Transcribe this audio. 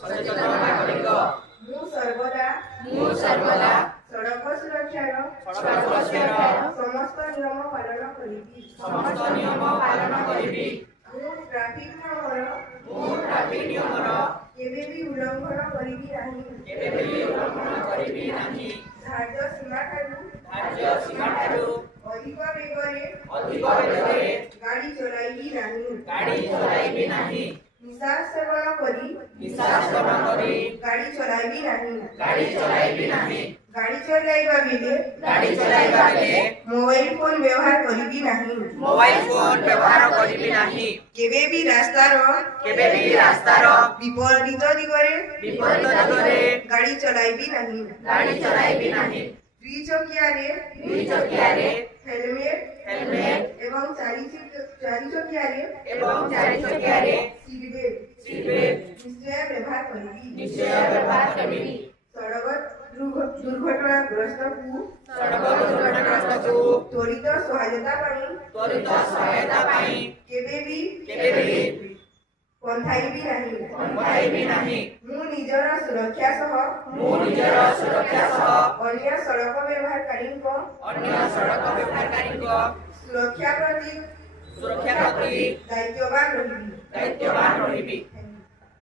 ସଚେତନ ନାଗରିକ ମୁଁ ମୁଁ ସର୍ବଦା ସଡ଼କ ସୁରକ୍ଷାର ସମସ୍ତ ନିୟମ ପାଳନ କରିବି। ମୁଁ ଟ୍ରାଫିକ୍ ନିୟମର କେବେ ବି ଉଲ୍ଲଂଘନ କରିବି ନାହିଁ। ଧାର୍ଯ୍ୟ ସୀମାଠାରୁ ଅଧିକ ବେଗରେ ଗାଡ଼ି ଚଲାଇବି ନାହିଁ। ନିଶା ସେବନ କରି ଗାଡ଼ି ଚଲାଇବି ନାହିଁ। ଗାଡ଼ି ଚଲାଇବା ବେଳେ ମୋବାଇଲ ଫୋନ ବ୍ୟବହାର କରିବି ନାହିଁ। କେବେ ବି ରାସ୍ତାର ବିପରୀତ ଦିଗରେ ଗାଡ଼ି ଚଲାଇବି ନାହିଁ। ଦୁଇ ଚକିଆରେ ହେଲମେଟ ଏବଂ ଚାରି ଚକିଆରେ ସିଟ୍ ବେଲ୍ଟ ନିଶ୍ଚୟ ବ୍ୟବହାର କରିବି। ସଡ଼କ ଦୁର୍ଘଟଣାଗ୍ରସ୍ତକୁ ତ୍ୱରିତ ସହାୟତା ପାଇଁ କେବେ ବି ପନ୍ଥାଇବି ନାହିଁ। ମୁଁ ନିଜର ସୁରକ୍ଷା ସହ ଅନ୍ୟ ସଡ଼କ ବ୍ୟବହାରକାରୀଙ୍କ ସୁରକ୍ଷା ପ୍ରତି ଦାୟିତ୍ୱବାନ ରହିବି।